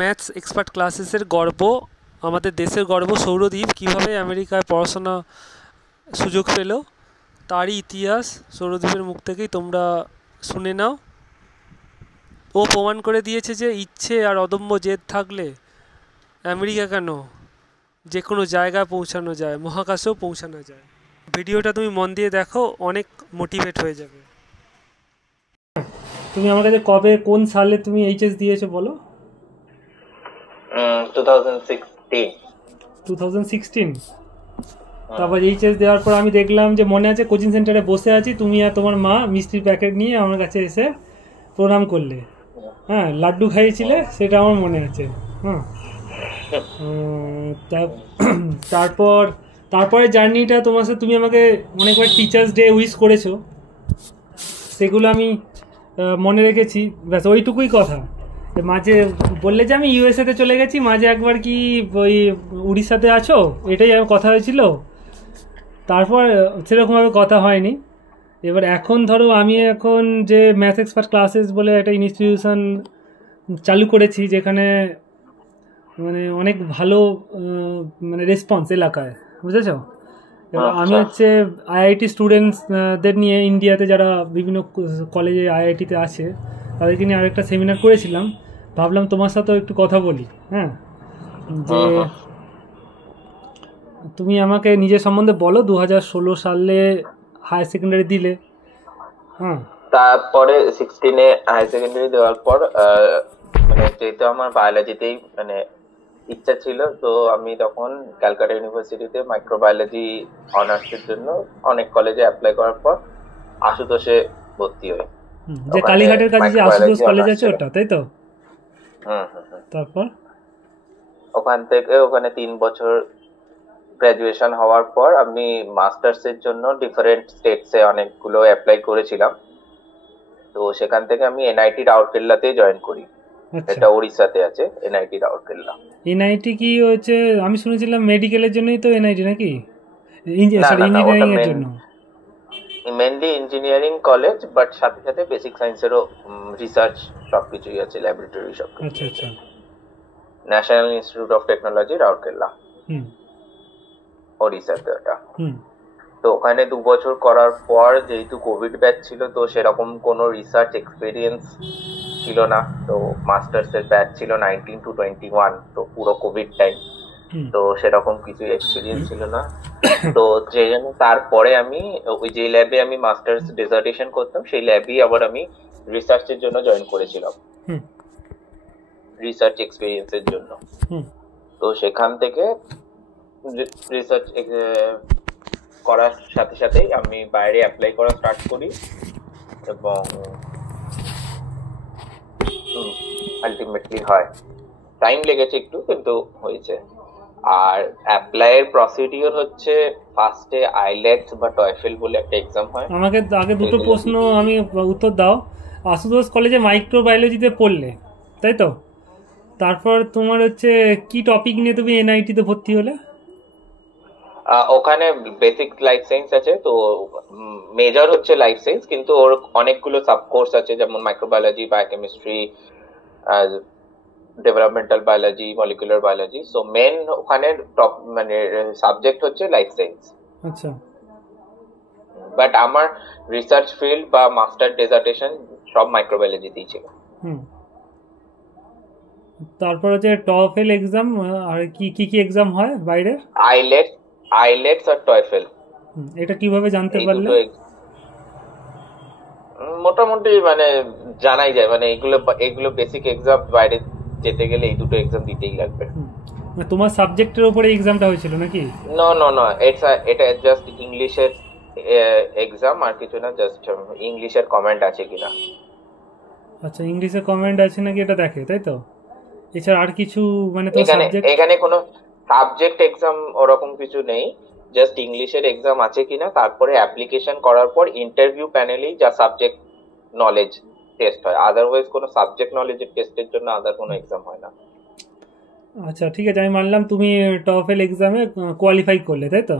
Maths expert ক্লাসেসের গর্ব, আমাদের দেশের গর্ব সৌরদীপ কীভাবে আমেরিকায় পড়াশোনা সুযোগ পেল তারই ইতিহাস সৌরদীপের মুখ থেকেই তোমরা শুনে নাও। ও প্রমাণ করে দিয়েছে যে ইচ্ছে আর অদম্য জেদ থাকলে আমেরিকা কেন, যে কোনো জায়গায় পৌঁছানো যায়, মহাকাশেও পৌঁছানো যায়। ভিডিওটা তুমি মন দিয়ে দেখো, অনেক মোটিভেট হয়ে যাবে। তুমি আমার কাছে কবে কোন সালে তুমি এইচএস দিয়েছো বলো? 2016। 2016? তারপর এইচএস দেওয়ার পর আমি দেখলাম যে মনে আছে কোচিং সেন্টারে বসে আছি, তুমি আর তোমার মা মিষ্টির প্যাকেট নিয়ে আমার কাছে এসে প্রণাম করলে, হ্যাঁ, লাড্ডু খাইয়েছিলে, সেটা আমার মনে আছে। হ্যাঁ, তারপরে জার্নিটা তোমার সাথে, তুমি আমাকে অনেকবার টিচার্স ডে উইশ করেছো, সেগুলো আমি মনে রেখেছি, ব্যাস ওইটুকুই কথা। মাঝে বললে যে আমি ইউএসএতে চলে গেছি, মাঝে একবার কি ওই উড়িষ্যাতে আছো, এটাই আমার কথা হয়েছিল। তারপর সেরকমভাবে কথা হয়নি। এবার এখন ধরো আমি এখন যে ম্যাথ এক্সপার্ট ক্লাসেস বলে একটা ইনস্টিটিউশন চালু করেছি, যেখানে মানে অনেক ভালো মানে রেসপন্স এলাকায়, বুঝেছ? আমি হচ্ছে আইআইটি স্টুডেন্টসদের নিয়ে ইন্ডিয়াতে যারা বিভিন্ন কলেজে আইআইটিতে আছে তাদেরকে নিয়ে আরেকটা সেমিনার করেছিলাম। ভাবলাম তোমার সাথেও একটু কথা বলি। হ্যাঁ, যে তুমি আমাকে নিজের সম্বন্ধে বলো। 2016 সালে হায়ার সেকেন্ডারি দিলে। হ্যাঁ, তারপরে 16-এ হায়ার সেকেন্ডারি দেওয়ার পর মানে যেহেতু আমার বায়োলজিতেই মানে ইচ্ছা ছিল, তো আমি তখন ক্যালকাটা ইউনিভার্সিটিতে মাইক্রোবায়োলজি অনার্সের জন্য অনেক কলেজে অ্যাপ্লাই করার পর আশুতোষে ভর্তি হই। যে কালীঘাটের কাছে যে আশুতোষ কলেজ আছে ওটা, তাই তো? তারপর ওখান থেকে ওখানে 3 বছর গ্রাজুয়েশন হওয়ার পর আমি মাস্টার্স এর জন্য ডিফারেন্ট স্টেটসে অনেকগুলো অ্যাপ্লাই করেছিলাম। তো সেখান থেকে আমি এনআইটি রাউরকেল্লাতে জয়েন করি। এটা ওড়িশাতে আছে এনআইটি রাউরকেল্লা। এনআইটি কি হচ্ছে? আমি শুনেছিলাম মেডিকেলের জন্যই তো এনআইটি, নাকি ইঞ্জিনিয়ারিং এর জন্য? মেনলি ইঞ্জিনিয়ারিং কলেজ, বাট সাথে সাথে বেসিক সায়েন্সেরও রিসার্চ সবকিছুই আছে, ল্যাবরেটরি সবকিছু। আচ্ছা আচ্ছা। National institute of technology Rourkela, ওড়িশাতে ওটা। তো ওখানে 2 বছর করার পর যেহেতু কোভিড ব্যাচ ছিল, তো সেরকম কোনো রিসার্চ এক্সপিরিয়েন্স ছিল না। তো মাস্টার্স এর ব্যাচ ছিল 19 to 21, তো পুরো কোভিড টাইম, তো সেরকম কিছু এক্সপিরিয়েন্স ছিল না। তো যে জন্য তারপরে আমি ওই যে ল্যাবে আমি মাস্টার্স ডিসার্টেশন করতাম, সেই ল্যাবেই আবার আমি রিসার্চের জন্য জয়েন করেছিলাম, রিসার্চ এক্সপিরিয়েন্সের জন্য। তো সেখান থেকে রিসার্চ করার সাথে সাথেই আমি বাইরে অ্যাপ্লাই করা স্টার্ট করি, এবং আলটিমেটলি হয়। টাইম লেগেছে একটু, কিন্তু হয়েছে। আর অ্যাপ্লাইয়ের প্রসিডিওর হচ্ছে ফার্স্টে আইলেটস বা টয়েফেল বলে একটা এক্সাম হয়। আমাকে আগে দুটো প্রশ্ন আমি উত্তর দাও। আশুতোষ কলেজে মাইক্রোবায়োলজিতে পড়লে, তাই তো? তারপর তোমার হচ্ছে কি টপিক নিয়ে তুমি এনআইটিতে ভর্তি হলে? ওখানে বেসিক লাইফ সায়েন্স আছে, তো মেজর হচ্ছে লাইফ সায়েন্স, কিন্তু ওর অনেকগুলো সাবকোর্স আছে, যেমন microbiology, biochemistry, developmental biology, molecular biology. So main ওখানে টপ মানে সাবজেক্ট হচ্ছে লাইফ সায়েন্স। আচ্ছা। বাট আমার রিসার্চ ফিল্ড বা মাস্টার ডিসার্টেশন সব মাইক্রোবায়োলজিতেই ছিল। তারপর হচ্ছে টফেল এক্সাম, আর কি কি কি এক্সাম হয় বাইরে? আইলেটস আর টয়েফেল। এটা কিভাবে জানতে পারলে? মোটামুটি মানে জানাই যায়, মানে এগুলো বেসিক এক্সাম, বাইরে যেতে গেলে এই দুটো এক্সাম দিতেই লাগবে। তোমার সাবজেক্টের উপরে এক্সামটা হয়েছিল নাকি? নো নো নো, এটা জাস্ট ইংলিশের এক্সাম, আর কিছু না, জাস্ট ইংলিশের কমেন্ট আছে কিনা। আচ্ছা, ইংলিশের কমেন্ট আছে নাকি এটা দেখে, তাই তো? এছাড়া আর কিছু মানে তো এখানে কোনো সাবজেক্ট এক্সাম ওরকম কিছু নেই, জাস্ট ইংলিশের এক্সাম আছে কিনা, তারপরে অ্যাপ্লিকেশন করার পর ইন্টারভিউ প্যানেলেই যা সাবজেক্ট নলেজ টেস্ট হয়, আদারওয়াইজ কোনো সাবজেক্ট নলেজের টেস্টের জন্য আদার কোনো এক্সাম হয় না। আচ্ছা ঠিক আছে, আমি মানলাম তুমি টফেল এক্সামে কোয়ালিফাই করলে, তাই তো?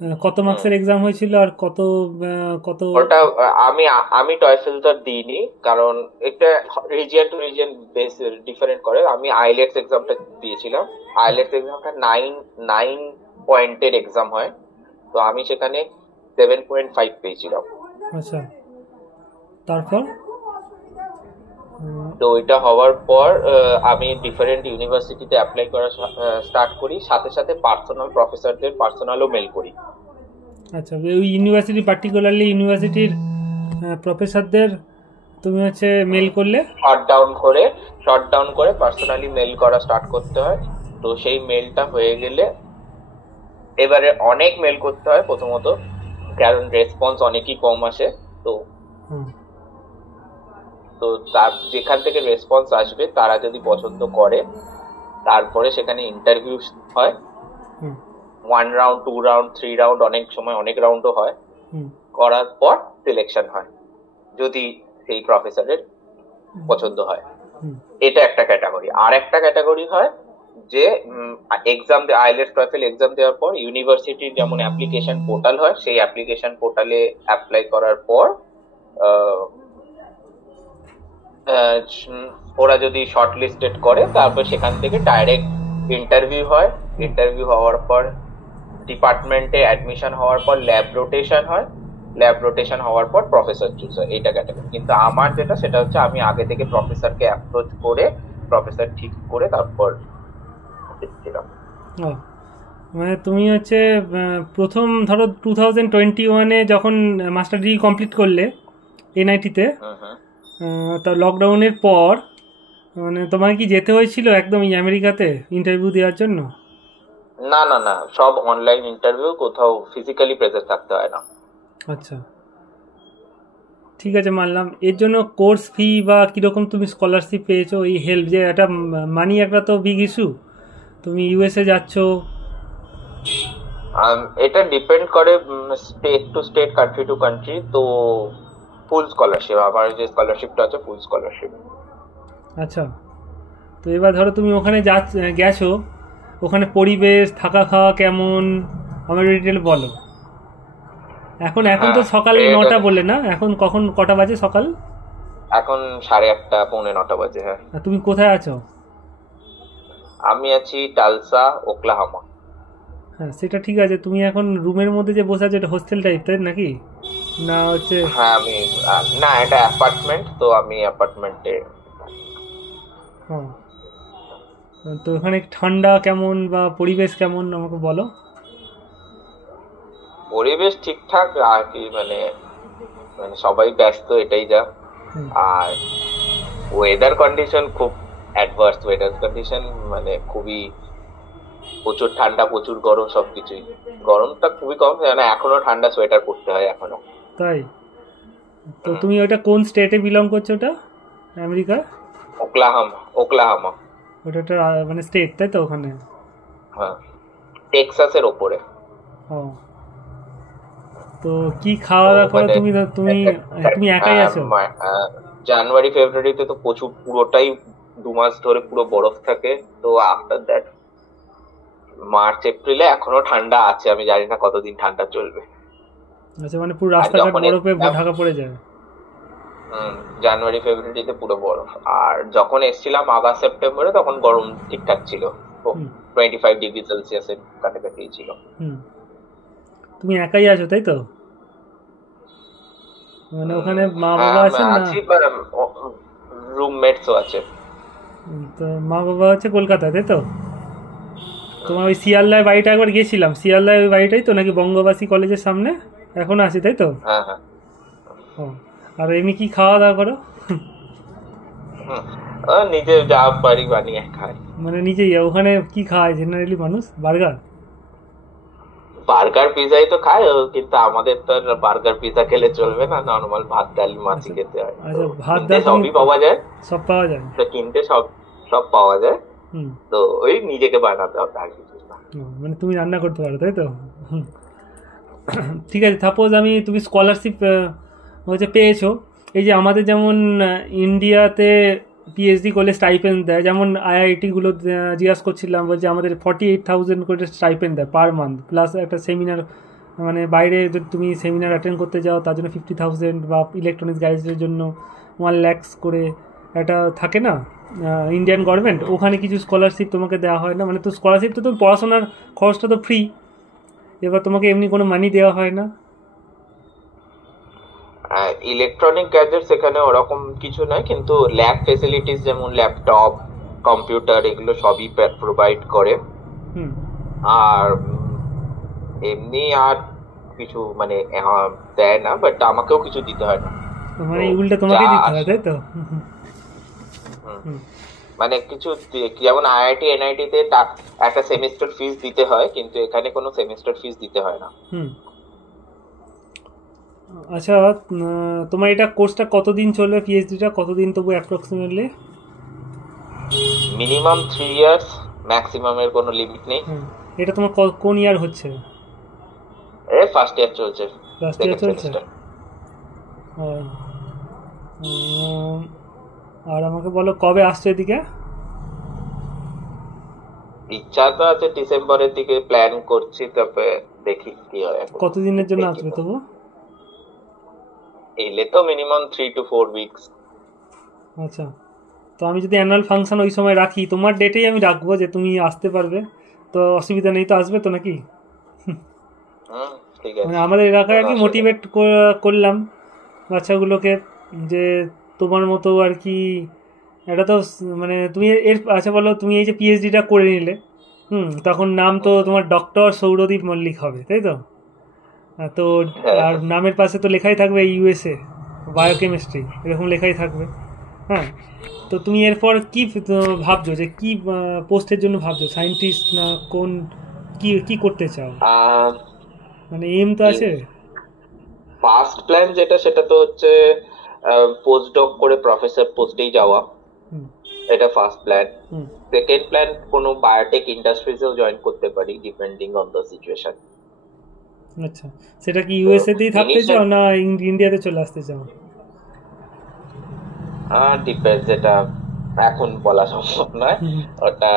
কত মার্কসের এক্সাম হয়েছিল আর কত কত? ওটা আমি টয়ফেলটা দিইনি, কারণ এটা region to region base different করে। আমি আইলেটস এক্সামটা দিয়েছিলাম। আইলেটস এক্সামটা 9 পয়েন্টের এক্সাম হয়, তো আমি সেখানে 7.5 পেয়েছিলাম। আচ্ছা, তারপর? তো ওইটা হওয়ার পর আমি ডিফারেন্ট ইউনিভার্সিটিতে অ্যাপ্লাই করা স্টার্ট করি, সাথে সাথে পার্সোনাল প্রফেসরদের পার্সোনালও মেল করি। আচ্ছা, ওই ইউনিভার্সিটি পার্টিকুলারলি ইউনিভার্সিটির প্রফেসরদের তুমি হচ্ছে মেল করলে? শর্ট ডাউন করে পার্সোনালি মেল করা স্টার্ট করতে হয়। তো সেই মেলটা হয়ে গেলে এবারে অনেক মেল করতে হয় প্রথমত, কারণ রেসপন্স অনেকই কম আসে। তো তার যেখান থেকে রেসপন্স আসবে তারা যদি পছন্দ করে, তারপরে সেখানে ইন্টারভিউ হয়। 1 রাউন্ড, 2 রাউন্ড, 3 রাউন্ড, অনেক সময় অনেক রাউন্ডও হয়। করার পর সিলেকশন হয় যদি সেই প্রফেসরের পছন্দ হয়। এটা একটা ক্যাটাগরি। আর একটা ক্যাটাগরি হয় যে এক্সাম আইলেটস টফেল এক্সাম দেওয়ার পর ইউনিভার্সিটির যেমন অ্যাপ্লিকেশন পোর্টাল হয়, সেই অ্যাপ্লিকেশন পোর্টালে অ্যাপ্লাই করার পর ওরা যদি শর্ট লিস্টেড করে, তারপর সেখান থেকে ডাইরেক্ট ইন্টারভিউ হয়। ইন্টারভিউ হওয়ার পর ডিপার্টমেন্টে অ্যাডমিশন হওয়ার পর ল্যাব রোটেশন হয়। ল্যাব রোটেশন হওয়ার পর প্রফেসর চুজ হয়। এইটা ক্যাটাগরি। কিন্তু আমার যেটা, সেটা হচ্ছে আমি আগে থেকে প্রফেসরকে অ্যাপ্রোচ করে প্রফেসর ঠিক করে তারপর দেখছিলাম। মানে তুমি হচ্ছে প্রথম ধরো 2021-এ যখন মাস্টার ডিগ্রি কমপ্লিট করলে এনআইটিতে, তা লকডাউনের পর মানে তোমার কি যেতে হয়েছিল একদম আমেরিকাতে ইন্টারভিউ দেওয়ার জন্য? না না না, সব অনলাইন ইন্টারভিউ, কোথাও ফিজিক্যালি প্রেজেন্ট থাকতে হয় না। আচ্ছা, ঠিক আছে, মানলাম। এর জন্য কোর্স ফি বা কিরকম তুমি স্কলারশিপ পেয়েছো, এই হেল্প, যে একটা মানি একটা তো বিগ ইস্যু, তুমি ইউএসএ যাচ্ছ। এটা ডিপেন্ড করে state to state, country to country. তো ফুল স্কলারশিপ, আমার যে স্কলারশিপটা আছে ফুল স্কলারশিপ। আচ্ছা, তো এবার ধরো তুমি ওখানে গেছো, ওখানে পরিবেশ, থাকা খাওয়া কেমন, আমার ডিটেল বলো। এখন তো সকাল 9টা বললে না? এখন কটা বাজে সকাল? এখন 8:30, 8:45 বাজে। হ্যাঁ। তুমি কোথায় আছো? আমি আছি টালসা, ওকলাহোমা। হ্যাঁ, সেটা ঠিক আছে। তুমি এখন রুমের মধ্যে যে বসে আছো, এটা হোস্টেল টাইপ, তাই নাকি? না হচ্ছে? হ্যাঁ, আমি না, এটা অ্যাপার্টমেন্ট, তো আমি অ্যাপার্টমেন্টে। হ্যাঁ, তো ওখানে ঠান্ডা কেমন বা পরিবেশ কেমন আমাকে বলো। পরিবেশ ঠিকঠাক আর কি, মানে সবাই ব্যস্ত, এটাই যা। আর ওয়েদার কন্ডিশন খুব অ্যাডভার্স ওয়েদার কন্ডিশন, মানে খুবই প্রচুর ঠান্ডা, প্রচুর গরম, সবকিছুই। গরমটা খুবই কম, মানে এখনো ঠান্ডা সোয়েটার পরতে হয় এখনো। তাই? তো তুমি ওটা কোন স্টেটে বিলং করছো? ওটা আমেরিকা? ওকলাহোমা। ওটা একটা মানে স্টেট, তাই তো? ওখানে হ্যাঁ, টেক্সাসের ওপরে। ও, তো কি খাওয়া দাওয়া করো তুমি? তুমি একাই আছো? জানুয়ারি ফেব্রুয়ারিতে তো প্রচুর, পুরোটাই 2 মাস ধরে পুরো বরফ থাকে। তো আফটার দ্যাট মার্চ এপ্রিলে এখনো ঠান্ডা আছে, আমি জানি না কতদিন ঠান্ডা চলবে। আচ্ছা, মানে পুরো রাস্তাঘাট বরফে ঢাকা পড়ে যায়? জানুয়ারি ফেব্রুয়ারিতে পুরো বরফ। আর যখন এসেছিলাম আগস্ট সেপ্টেম্বরে, তখন গরম ঠিকঠাক ছিল, 25 ডিগ্রি সেলসিয়াসের কাছাকাছি ছিল। তুমি একাই আছো, তাই তো? মানে ওখানে মা বাবা আছেন না? রুমমেটসও আছে। তো মা বাবা হচ্ছে কলকাতায়, তাই তো? তোমার ওই শিয়ালদায় বাড়িটা একবার গেছিলাম। শিয়ালদায় ওই বাড়িটাই তো নাকি? বঙ্গবাসী কলেজের সামনে এখনো আছি, তাই তো? হ্যাঁ হ্যাঁ। ও, আর এমনি কি খাওয়া দাওয়া করো? নিজে যা পারি বানিয়ে খাই। মানে নিজেই? ওখানে কি খায় জেনারেলি মানুষ? বার্গার পিজাই তো খায়, কিন্তু আমাদের তো বার্গার পিজা খেলে চলবে না, নরমাল ভাত ডাল মাছই খেতে হয়। আচ্ছা, ভাত ডাল সবই পাওয়া যায়? সব পাওয়া যায়, কিনতে সব পাওয়া যায়। তো ওই নিজেকে বানাতে হবে, আর কিছু না। মানে তুমি রান্না করতে পারো, তাই তো? ঠিক আছে, সাপোজ তুমি স্কলারশিপ হচ্ছে পেয়েছো। এই যে আমাদের যেমন ইন্ডিয়াতে পিএইচডি করলে স্টাইপেন্ড দেয়, যেমন আইআইটিগুলো জিজ্ঞাসা করছিলাম, বলছে আমাদের 48,000 করে স্টাইপেন্ড দেয় পার মান্থ, প্লাস একটা সেমিনার মানে বাইরে যদি তুমি সেমিনার অ্যাটেন্ড করতে যাও তার জন্য 50,000 বা ইলেকট্রনিক্স গ্যাজেটের জন্য 1 লাখ করে একটা থাকে না ইন্ডিয়ান গভর্নমেন্ট, ওখানে কিছু স্কলারশিপ তোমাকে দেওয়া হয় না, মানে তো স্কলারশিপ তো তোমার পড়াশোনার খরচটা তো ফ্রি, এবার তোমাকে এমনি কোনো মানি দেওয়া হয় না। ইলেকট্রনিক গ্যাজেটস এখানে ওরকম কিছু নয়, কিন্তু ল্যাব ফেসিলিটিস যেমন ল্যাপটপ, কম্পিউটার, এগুলো সবই প্রোভাইড করে। হুম। আর এমনি আর কিছু মানে দেয় না, বাট আমাকেও কিছু দিতে হয় না, মানে উল্টা তোমাকে দিতে হয়, তাই তো? মানে কিছু যেমন আইআইটি এনআইটি তে একটা সেমিস্টার ফিস দিতে হয়, কিন্তু এখানে কোনো সেমিস্টার ফিস দিতে হয় না। আচ্ছা, তোমার এটা কোর্সটা কতদিন চলবে, পিএইচডিটা কতদিন তবু অ্যাপ্রক্সিমেটলি? মিনিমাম 3 ইয়ার্স, ম্যাক্সিমাম এর কোনো লিমিট নেই। এটা তোমার কোন ইয়ার হচ্ছে? ফার্স্ট ইয়ার চলছে। ফার্স্ট ইয়ার চলছে। আর আমাকে বলো কবে আসছো এদিকে? ইচ্ছা তো আছে ডিসেম্বরের দিকে প্ল্যান করছি, তবে দেখি কি হয়। কতদিনের জন্য আসবে তবু? এলে তো মিনিমাম 3 to 4 উইকস। আচ্ছা, তো আমি যদি অ্যানুয়াল ফাংশন ওই সময় রাখি, তোমার ডেটেই আমি রাখবো যে তুমি আসতে পারবে, তো অসুবিধা নেই তো, আসবে তো নাকি? ঠিক আছে। মানে আমাদের এলাকায় আর কি মোটিভেট করলাম বাচ্চাগুলোকে যে তোমার মতো আর কি এটা তো মানে তুমি এর আচ্ছা বলো, তুমি এই যে পিএইচডিটা করে নিলে, তখন নাম তো তোমার ডক্টর সৌরদীপ মল্লিক হবে, তাই তো? তো আর নামের পাশে তো লেখাই থাকবে ইউএসএ বায়োকেমিস্ট্রি, এরকম লেখাই থাকবে। হ্যাঁ, তো তুমি এরপর কি ভাবছো, যে কি পোস্টের জন্য ভাবছো, সায়েন্টিস্ট না কোন, কি কি করতে চাও, মানে এম তো আছে? ফার্স্ট প্ল্যান যেটা, সেটা তো হচ্ছে পোস্ট ডক করে প্রফেসর পোস্টেই যাওয়া, এটা ফার্স্ট প্ল্যান। সেকেন্ড প্ল্যান কোনো বায়োটেক ইন্ডাস্ট্রিজেও জয়েন করতে পারি, ডিপেন্ডিং অন দ্য সিচুয়েশন। আচ্ছা, সেটা কি ইউএসএ তেই থাকতে চাও না ইন্ডিয়াতে চলে আসতে চাও? ডিপেন্ডস, এটা এখন বলা সম্ভব নয়, ওটা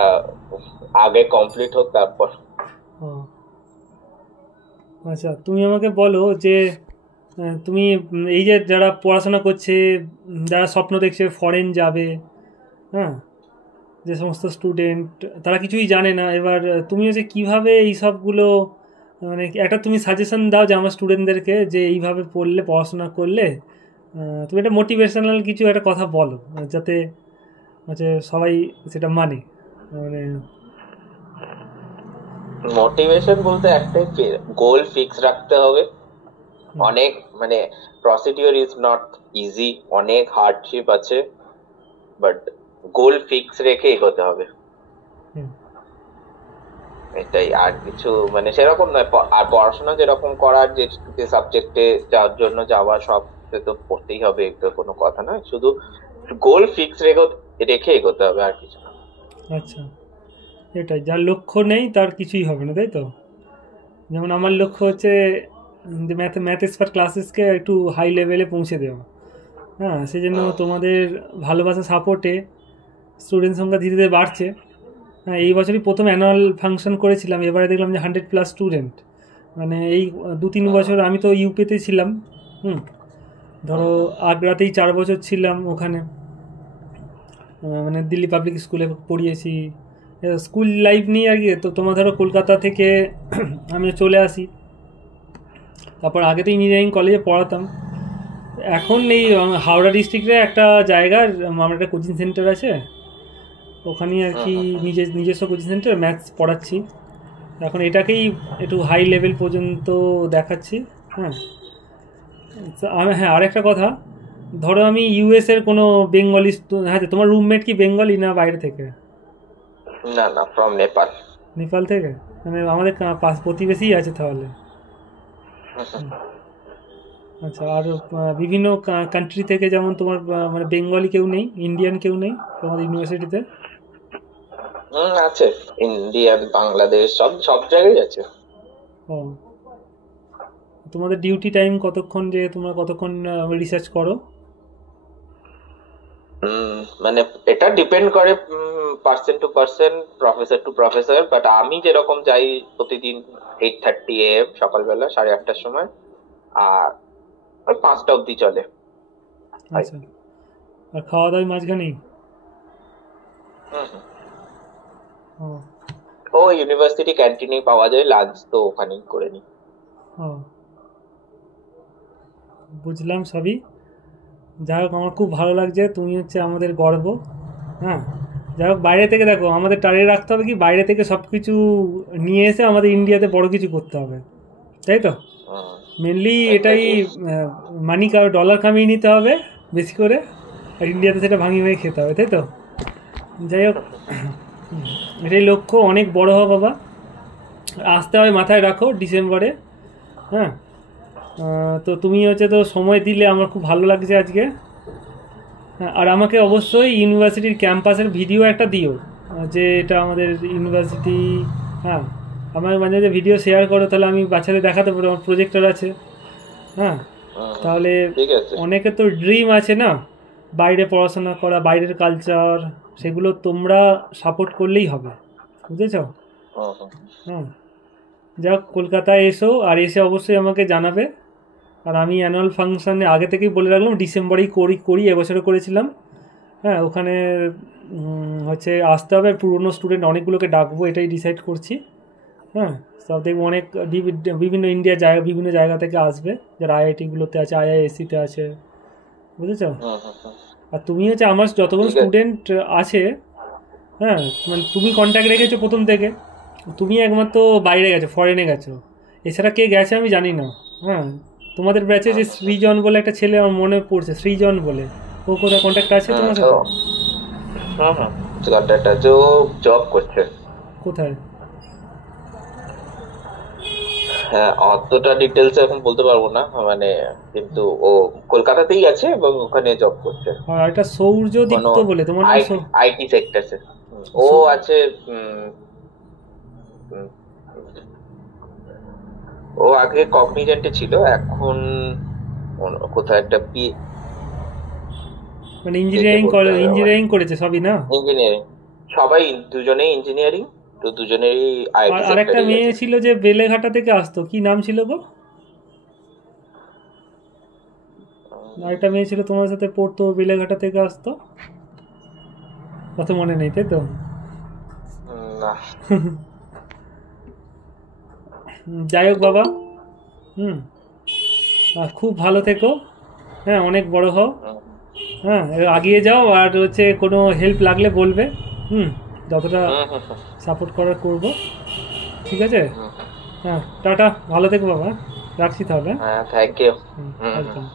আগে কমপ্লিট হোক তারপর। আচ্ছা, তুমি আমাকে বলো যে তুমি এই যে যারা পড়াশোনা করছে, যারা স্বপ্ন দেখছে ফরেন যাবে, হ্যাঁ, যে সমস্ত স্টুডেন্ট তারা কিছুই জানে না, এবার তুমি হচ্ছে কীভাবে এই সবগুলো মানে একটা তুমি সাজেশন দাও যে আমার স্টুডেন্টদেরকে যে এইভাবে পড়লে, পড়াশোনা করলে, তুমি একটা মোটিভেশনাল কিছু একটা কথা বলো যাতে হচ্ছে সবাই সেটা মানে। মানে মোটিভেশন বলতে একটাই, গোল ফিক্স রাখতে হবে। অনেক মানে প্রসিডিওর ইজ নট ইজি, অনেক হার্ডশিপ আছে, বাট গোল ফিক্স রেখে এগোতে হবে, এটাই। আর কিছু মানে সেরকম নয়। আর পড়াশোনা যেরকম করার, যে সাবজেক্টে যাওয়ার জন্য যাওয়া, সব তো পড়তেই হবে, এটা কোনো কথা নয়, শুধু গোল ফিক্স রেখে এগোতে হবে, আর কিছু না। আচ্ছা, এটাই, যার লক্ষ্য নেই তার কিছুই হবে না, তাই তো? যেমন আমার লক্ষ্য হচ্ছে যে ম্যাথ এক্সপার্ট ক্লাসেসকে একটু হাই লেভেলে পৌঁছে দেওয়া। হ্যাঁ, সেই জন্য তোমাদের ভালোবাসা সাপোর্টে স্টুডেন্ট সংখ্যা ধীরে ধীরে বাড়ছে। হ্যাঁ, এই বছরই প্রথম অ্যানুয়াল ফাংশন করেছিলাম, এবারে দেখলাম যে 100+ স্টুডেন্ট। মানে এই 2-3 বছর আমি তো ইউপিতে ছিলাম, ধরো আগ্রাতেই 4 বছর ছিলাম ওখানে, মানে দিল্লি পাবলিক স্কুলে পড়িয়েছি, স্কুল লাইফ নিয়ে আর কি। তো তোমার ধরো কলকাতা থেকে আমি চলে আসি, তারপর আগে তো ইঞ্জিনিয়ারিং কলেজে পড়াতাম, এখন এই হাওড়া ডিস্ট্রিক্টে একটা জায়গার আমার একটা কোচিং সেন্টার আছে, ওখানে আর কি নিজস্ব কোচিং সেন্টার, ম্যাথস পড়াচ্ছি এখন, এটাকেই একটু হাই লেভেল পর্যন্ত দেখাচ্ছি। হ্যাঁ, হ্যাঁ, আরেকটা কথা, ধরো আমি ইউএসের কোনো বেঙ্গলি, হ্যাঁ, তোমার রুমমেট কি বেঙ্গলি না বাইরে থেকে? না না, ফ্রম নেপাল। নেপাল থেকে, মানে আমাদের প্রতিবেশী আছে তাহলে। আচ্ছা, আর বিভিন্ন কান্ট্রি থেকে, যেমন তোমার মানে বেঙ্গলি কেউ নেই, ইন্ডিয়ান কেউ নেই তোমাদের ইউনিভার্সিটিতে? আছে, ইন্ডিয়ান, বাংলাদেশ, সব সব জায়গায় আছে। ও, তোমাদের ডিউটি টাইম কতক্ষণ, যে তোমরা কতক্ষণ রিসার্চ করো? মানে এটা ডিপেন্ড করে person to person, professor two professor, but আমি যেরকম যাই প্রতিদিন 8:30 AM সকালবেলা 8:30টার সময়, আর ওই 5টা অবধি চলে। আচ্ছা, আর খাওয়া দাওয়া মাঝখানেই? হুম হুম। ও ও ইউনিভার্সিটি ক্যান্টিনেই পাওয়া যায় লাঞ্চ, তো ওখানেই করে নিই। ও, বুঝলাম সবই। যাই হোক, আমার খুব ভালো লাগছে, তুমি হচ্ছে আমাদের গর্ব। হ্যাঁ, যাই হোক, বাইরে থেকে দেখো আমাদের টার্গেট রাখতে হবে কি, বাইরে থেকে সব কিছু নিয়ে এসে আমাদের ইন্ডিয়াতে বড় কিছু করতে হবে, তাই তো? হুম, মেনলি এটাই, exactly. মানি ডলার কামিয়ে নিতে হবে বেশি করে, আর ইন্ডিয়াতে সেটা ভাঙিয়ে ভাঙিয়ে খেতে হবে, তাই তো? যাই হোক, এটাই লক্ষ্য, অনেক বড় হও বাবা। আসতে হবে, মাথায় রাখো ডিসেম্বরে। হ্যাঁ, তো তুমি হচ্ছে তো সময় দিলে আমার খুব ভালো লাগছে আজকে। হ্যাঁ, আর আমাকে অবশ্যই ইউনিভার্সিটির ক্যাম্পাসের ভিডিও একটা দিও, যে এটা আমাদের ইউনিভার্সিটি। হ্যাঁ, আমার মাঝে মাঝে ভিডিও শেয়ার করো, তাহলে আমি বাচ্চাদের দেখাতে পারবো, আমার প্রজেক্টর আছে। হ্যাঁ, তাহলে ঠিক আছে। অনেকে তো ড্রিম আছে না, বাইরে পড়াশোনা করা, বাইরের কালচার, সেগুলো তোমরা সাপোর্ট করলেই হবে, বুঝেছ? হুম হুম। হ্যাঁ, যাক, কলকাতায় এসো, আর এসে অবশ্যই আমাকে জানাবে। আর আমি অ্যানুয়াল ফাংশানে আগে থেকেই বলে রাখলাম, ডিসেম্বরেই করি এবছরও করেছিলাম। হ্যাঁ, ওখানে হচ্ছে আসতে হবে, পুরনো স্টুডেন্ট অনেকগুলোকে ডাকবো, এটাই ডিসাইড করছি। হ্যাঁ, সব দেখবো অনেক বিভিন্ন ইন্ডিয়ার জায়গা, বিভিন্ন জায়গা থেকে আসবে, যারা আইআইটিগুলোতে আছে, আইআইএসসিতে আছে, বুঝেছ? হুম হুম হুম। আর তুমি হচ্ছে আমার যতগুলো ঠিক আছে। স্টুডেন্ট আছে, হ্যাঁ, মানে তুমি কন্ট্যাক্ট রেখেছো প্রথম থেকে, তুমি একমাত্র বাইরে গেছো, ফরেনে গেছো, এছাড়া কে গেছে আমি জানি না। হ্যাঁ, তোমাদের ব্যাচে যে সৃজন বলে একটা ছেলে, আমার মনে পড়ছে, সৃজন বলে, ও কোথায় কন্ট্যাক্ট আছে হুম তোমার ও সাথে? হুম হুম। কন্ট্যাক্ট আছে, ও জব করছে। কোথায়? হ্যাঁ, অতটা ডিটেলস এখন বলতে পারবো না, মানে কিন্তু ও কলকাতাতেই আছে এবং ওখানে জব করছে। আর একটা সৌর্যদীপ্ত কোনো বলে, তোমার নাম আইটি সেক্টরে ও সৌ- আছে। উম, উম, ও আগে কগনিজেন্টে ছিল, এখন কোথায় একটা মানে দেখে ইঞ্জিনিয়ারিং বলতে করে, হবে আমার। ইঞ্জিনিয়ারিং করেছে সবই না? ইঞ্জিনিয়ারিং, সবাই দুজনেই ইঞ্জিনিয়ারিং, তো দুজনেরই আর আইটি আরেকটা সেক্টরেই মেয়ে আছে। ছিল যে বেলেঘাটা থেকে আসতো, কি নাম ছিল গো? আরেকটা মেয়ে ছিল তোমার সাথে পড়তো, বেলেঘাটা থেকে আসতো, কত মনে নেই, তাই তো? না। যাই হোক বাবা, হুম, খুব ভালো থেকো। হ্যাঁ, অনেক বড় হও। হুম, হ্যাঁ, এবার আগিয়ে যাও, আর হচ্ছে কোনো হেল্প লাগলে বলবে। হুম, যতটা হুম, হুম, হুম, সাপোর্ট করার করবো, ঠিক আছে? হুম। হ্যাঁ, টাটা, ভালো থেকো বাবা, রাখছি তাহলে। হ্যাঁ, থ্যাংক ইউ। হুম, হুম হুম। ওয়েলকাম।